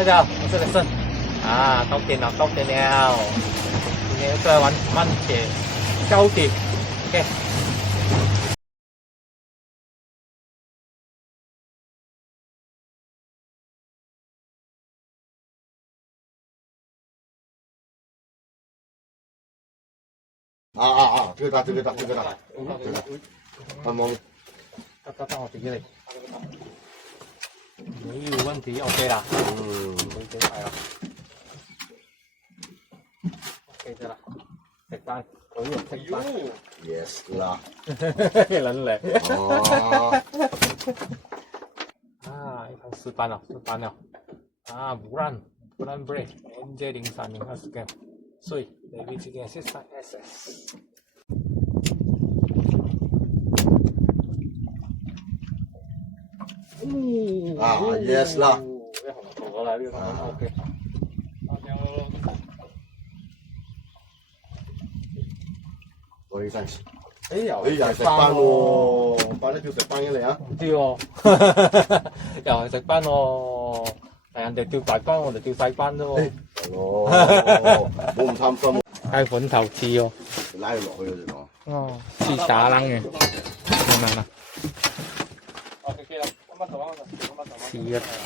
大家好，我是雷胜啊，到点了，到点了，今天再玩慢铁高铁，OK。这个大，看猫咪，我自己嚟，没有问题，OK 啦，冇整坏啦，OK 得啦，食飯，好肉食飯 ，yes 啦，撚靚哦，啊，失敗了，啊，不然 break NJ0302所以你自己是3 SS。yes 啦，一紅圖咗啦，呢個 OK。我呢陣時，又又係食班喎，班啲叫食班嘅你啊？唔知喎，又係食班喎，但人哋釣大班，我哋釣細班啫喎。係咯，冇咁貪心，係款頭刺喎，拉佢落去嗰陣講。哦，刺打冷嘅，明。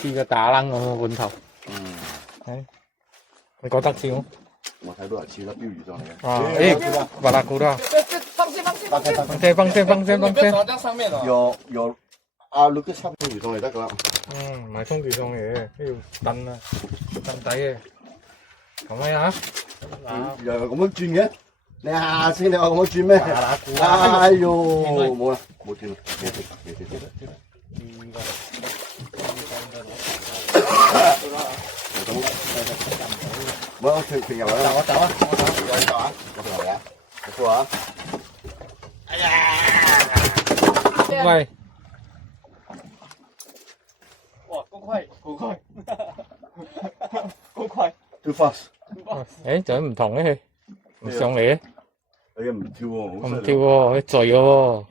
似個打冷咁嘅罐頭。你覺得似冇？我睇到係似粒標魚上嚟嘅。啊，把它鼓到。放先。抓在上面了。有你個插標魚上嚟得㗎啦。唔係衝住上嚟嘅，呢要蹬啊，蹬底嘅。咁樣啊？又係咁樣轉嘅？你下先你話咁樣轉咩？哎呦，冇啦，冇轉啦，未轉。我停入嚟啦！我走啊！我停入嚟啊！你過啊！哎呀！喂！哇，够快 ！Too fast！誒，仲有唔同嘅，唔上嚟嘅，你唔跳喎，唔跳喎，佢墜嘅喎。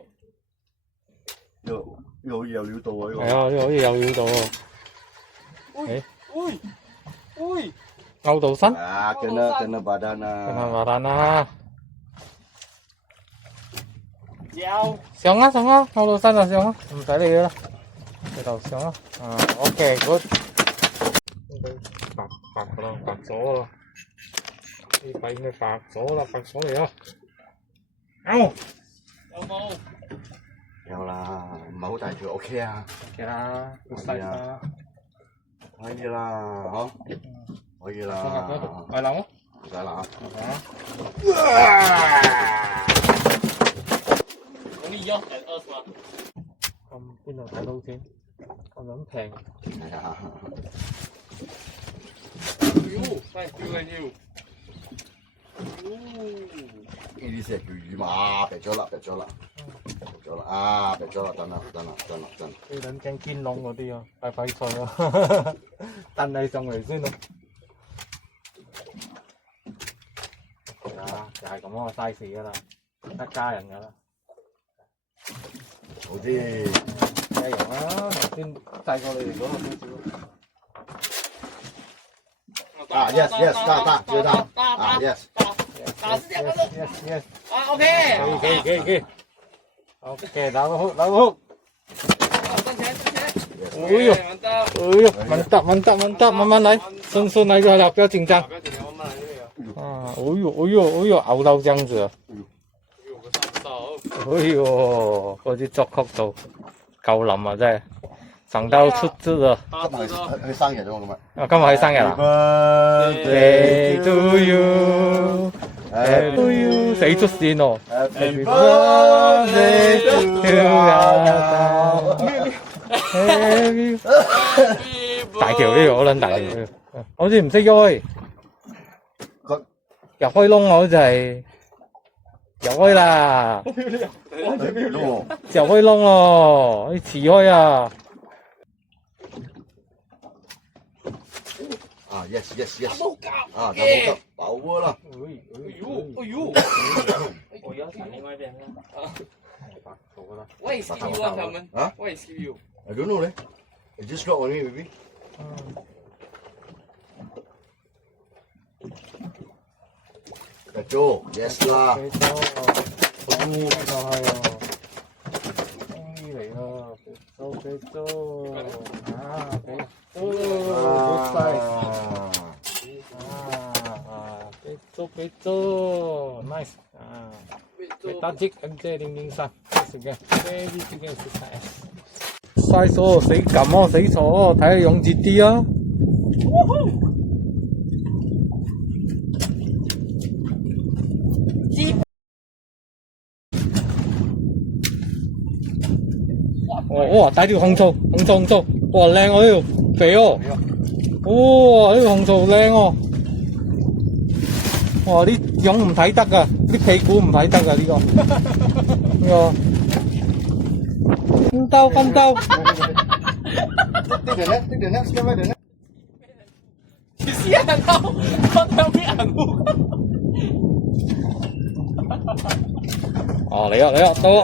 呢個好似有料到喎，呢個。係啊，呢個好似有料到喎。喂，勾到身。啊，kena badan啊。kena badan啊！上啊，勾到身就上啊，唔使理佢啦，直頭上啊。啊 ，OK，good。白咗啦，呢塊應該白咗嚟啦。有冇？有啦，唔係好大條 ，OK 啊。OK 啦，好細啊。可以啦，嗬，可以啦。係啦，唔使啦。容易用2嗎？咁邊度睇到先？咁平。係啊。thank you。呢啲先係叫魚嘛，劈咗啦，等啦。啲撚驚堅窿嗰啲啊，快脆啊，蹬你上嚟先咯。係啊，就係咁個 size 噶啦，得家人噶啦。好啲。一樣啦，頭先細過你哋嗰個少少。yes，大，yes。yes。OK。可以。OK，拿個 hook。站起來。哎呦，慢得，慢慢來，順來就好了，不要緊張。啊，哎呦，熬到這樣子啊！哎呦，嗰啲作曲度夠腍啊，真係上到出汁啊！今日佢生日咗咁啊！啊，今日佢生日啦 ！Happy to you，Happy to you，死出線哦 ！Happy birthday to 大條呢個好撚大條，好似唔識開，入開窿啊，好似係入開啦，入開窿咯，可以遲開啊！啊 ，yes，啊，大冇急，飽喎啦。哎呦，我要看另外一邊啦。What is CPU 啊？他們？What is CPU？ I don't know 咧，I just got one baby。肥豬 yes 啦，肥咗，就係啊，終於嚟啦，肥咗，啊，肥咗，good size，肥咗 ，nice， 啊，肥大隻 MJ003，食嘅 ，baby chicken 14S，size 死撳啊，死錯，睇下勇節啲啊。哇！帶條紅槽，哇靚喎呢條，肥喎，哇呢條紅槽靚喎，哇啲樣唔睇得噶，啲屁股唔睇得噶呢個，分兜，呢條呢 ，skip 咩呢？試下到，我有啲人冇。哦嚟啊，到啦。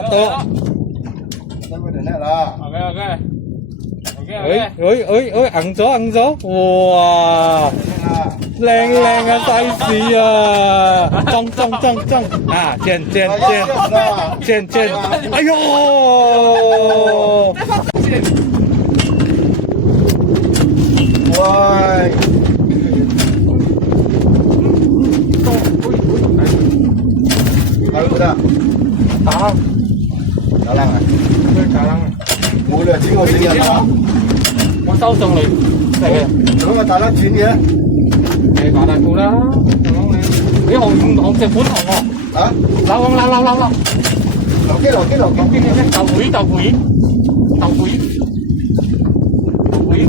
skip 咩呢啦OK，硬咗，哇，靚嘅 size 啊，裝啊，見，哎呦，喂，睇唔得，打冷啊，冇理由整我死人啦，我收上嚟嚟嘅。咁我大粒錢嘅，你打大股啦，你紅隻款紅喎，啊，扭，留機，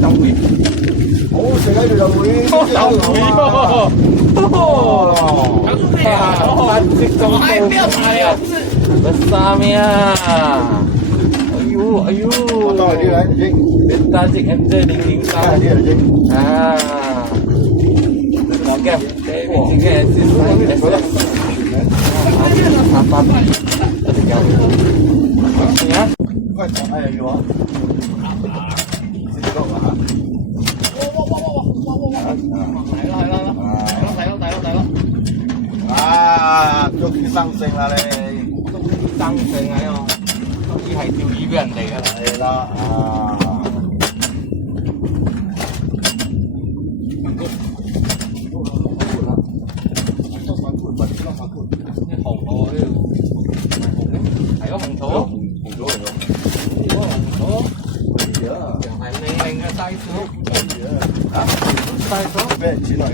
豆腐魚，好食喺度就會，豆腐魚哎，不要打呀！besar ya. Ayu. Tahu dia lah, Jing. Tazik MJ003. Dia lah, Jing. Okey. Juga asis. Apa? Ya. Quay trở lại rồi. Xin lỗi ạ. 嚟咯！啊，終於生性啦你，生性喺我，終於係釣魚俾人哋㗎啦。係啦啊！啲紅喎呢度，係個紅草，又係靚嘅西草，西草。俾人錢來嘅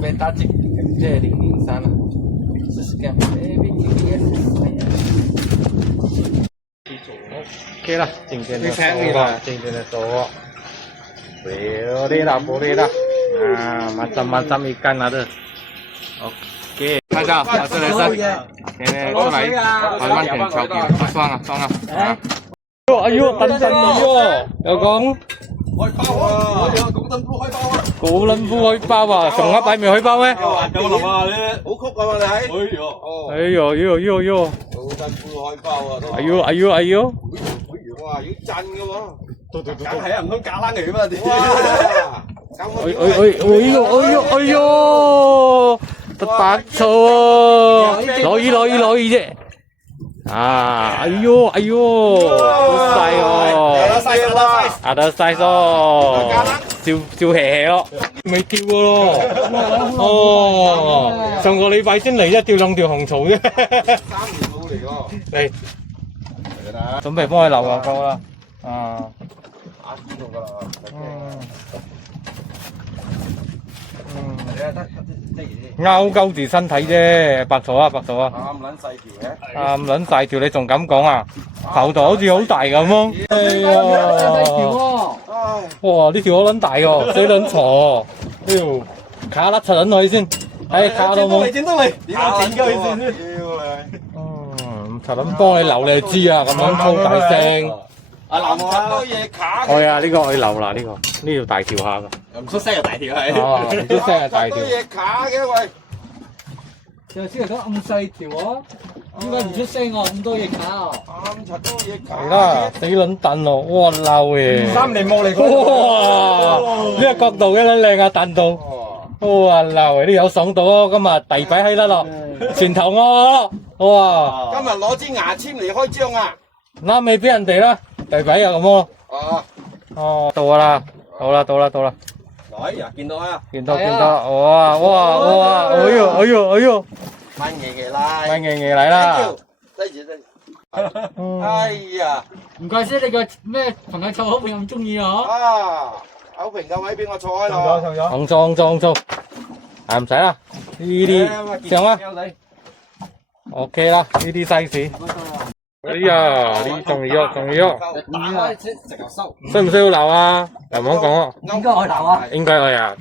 ，Beta Chick MJ003 啊，試試看 baby GPS 係啊。OK 啦，今天的收穫，boleh lah, macam-macam ikan ada. Okey, 大家好，我是雷声，今天出来慢慢點炒魚，爽啊！哎呦，等陣喎，有講開包啊！我哋有講真開包啊！古撚夫開包啊，仲一擺未開包咩？有林啊你，好曲啊嘛你睇。哎呦，講真開包啊都。哎呦，哇，要震嘅喎。梗係啊，唔通假冷嚟嘛？點？哎呦，得白醋喎，攞意啫。啊，哎呦，好細喎，ada size 咯，照hea咯，未釣過咯，哦，上個禮拜先嚟一釣兩條紅槽啫， 3年冇嚟喎，嚟，準備幫佢留個鈎啦，啊，知道㗎啦，勾勾住身體啫，白草啊，咁撚細條嘅，咁撚大條你仲敢講啊？頭頭好似好大咁咯，哎呀，哇呢條好撚大喎，死撚錯，呢條卡甩柒撚佢先，睇卡到冇？點解整佢先？啊南咁多嘢卡嘅，係啊，呢個可以留啦，呢條大條下噶。唔出聲就大條係。哦，唔出聲係大條。咁多嘢卡嘅喂，上次嚟講咁細條喎，點解唔出聲喎？咁多嘢搞，啱柒多嘢搞。係啦，死撚燉咯，哇嬲嘅。 3年冇嚟過。哇！呢個角度幾撚靚啊，彈到。哇嬲，呢有爽到啊！今日地擺喺得咯，前頭我哇！今日攞支牙籤嚟開張啊！嗱，未俾人哋啦，地擺又咁咯。哦，哦，到啦，到啦，到啦，到啦，哎呀，見到啊，見到見到，哇哇哇！哎呦哎呦哎呦，慢嘢嚟，慢嘢嚟啦！低住低住。哎呀，唔怪之你個咩朋友湊好朋友咁中意啊！啊，口平嘅位俾我坐喺度。紅糟紅糟紅糟，係唔使啦，呢啲上啦，OK 啦，呢啲 size。哎呀，呢仲要仲要，打開先直頭收。需唔需要鬧啊？又唔好講啊，應該愛鬧啊！應該係啊，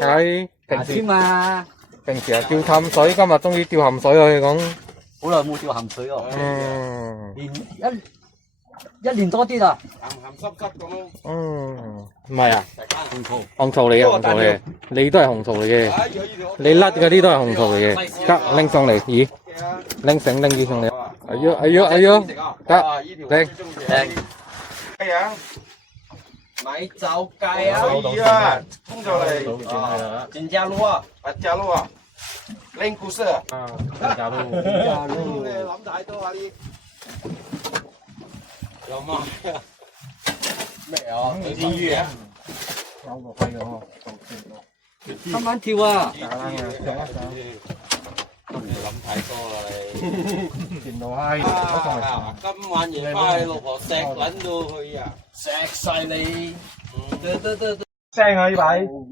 睇平時添啊！平時啊釣淡水，今日終於釣鹹水啊！你講，好耐冇釣鹹水喎，嗯一年多啲啦。鹹濕濕咁咯。唔係啊，紅醋。紅醋嚟嘅紅醋嚟嘅，你都係紅醋嚟嘅，你甩嗰啲都係紅醋嚟嘅，得拎上嚟，咦，拎繩拎住上嚟，哎呦哎呦哎呦，得拎。係啊，買酒雞啊！可以啊，衝上嚟。真假路啊，假路啊，拎故事啊。假路，你諗太多啊你。有嗎？咩啊？對金魚啊？今晚跳啊！你諗太多啦你。電腦閪，今晚夜翻去老婆錫撚到佢啊！錫晒你。聲啊呢排。一冇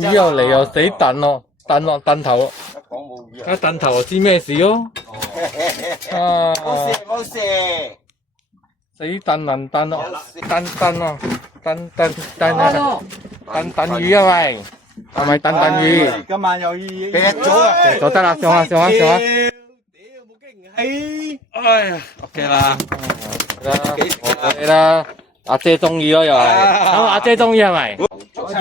魚又嚟又死燉咯，燉落燉頭，一講冇魚啊！一燉頭就知咩事咯。啊，冇事冇事。死燉能燉咯，燉咯，燉啊，燉魚啊咪，係咪燉魚？今晚有意劈咗啊！就得啦，上啊上啊上啊！屌冇驚喜！哎呀，OK啦。OK啦，阿姐中意咯又係，阿姐中意係咪？搞一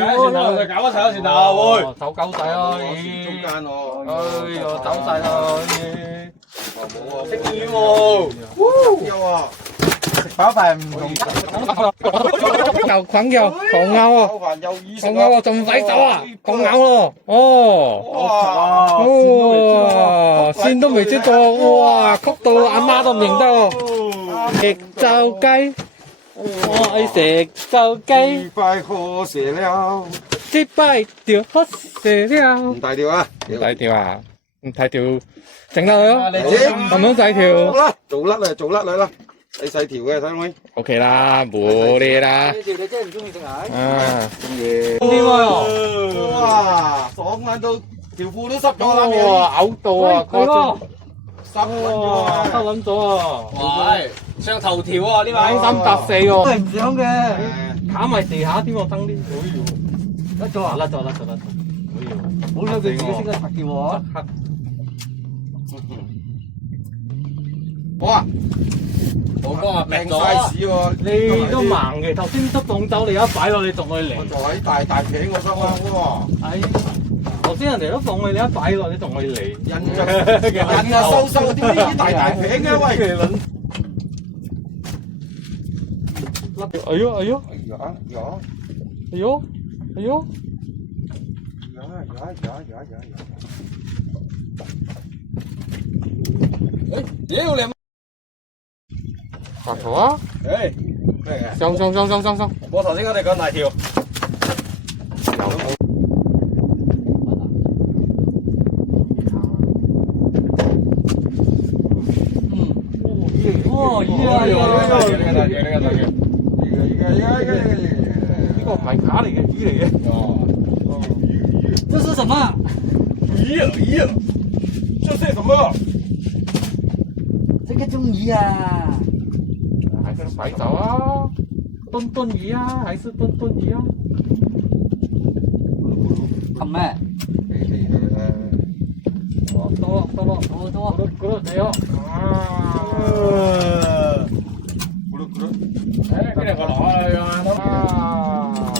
炒船頭會。走狗仔咯，中間喎。哎呀，走晒咯，冇喎，食魚喎。有啊。飽飯唔同。牛菌又狂咬喎，口飯有意食狂咬喎，仲唔使走啊？狂咬咯，哦，哇，線都未知到，哇，曲到阿媽都唔認得喎，食就雞。我愛食就雞，快喝死了。隻拜條黑蛇了。唔大條啊！唔大條啊，唔大條，整得佢咯，咁樣細條。啦，做甩啦，做甩佢啦。你細條嘅睇到未 OK 啦，冇啲啦。你哋真係唔中意食蟹？啊，中意。點喎？哇！爽撚到條褲都濕咗啦，哇，嘔到啊，佢咯，濕撚咗啊！收撚咗啊！喂，上頭條啊呢位。三搭四都喎，係唔想嘅。砍埋地下添喎，爭啲。甩咗啊！甩咗。好彩佢自己識得拍嘅喎。哇！我哥啊，命晒屎喎！你都盲嘅，頭先執凍酒你一擺落你仲去嚟我。坐喺大大頸我心諗喎。係，頭先人哋都放你，你一擺落你仲去嚟。人啊瘦瘦，點知大大頸嘅喂？哎呦哎呦有哎呦哎呦！屌你！發圖啊！誒咩嘅？上！我頭先我哋講大條。哦，呢個唔係卡嚟嘅，魚嚟嘅。這是什麼？魚，這是什麼？這個中魚啊！還是白酒啊，燉魚啊，還是燉魚啊？冚咩？多，嗰度仔哦。這兩個攞啊！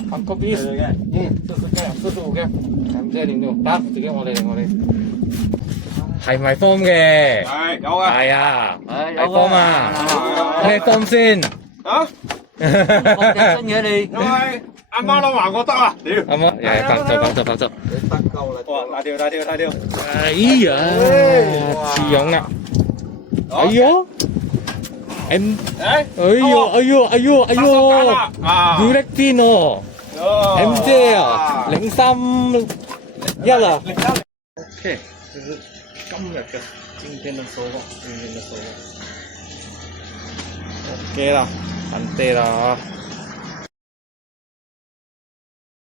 韓國啲，這是5嘅，咁即係點做？得，自己我哋。係咪 form 嘅？係有啊。係啊，係係 form 啊，咩 form 先？啊，放隻新嘢你。因為阿媽都話我得啊，屌！啱啊，又係拍走。你得夠啦！哇，大條！哎呀，似樣啊！哎呦，em，哎呦，啊！要叻邊哦，M 姐啊，03-1啊。OK，這是今天的收穫。OK 啦，很對啦啊！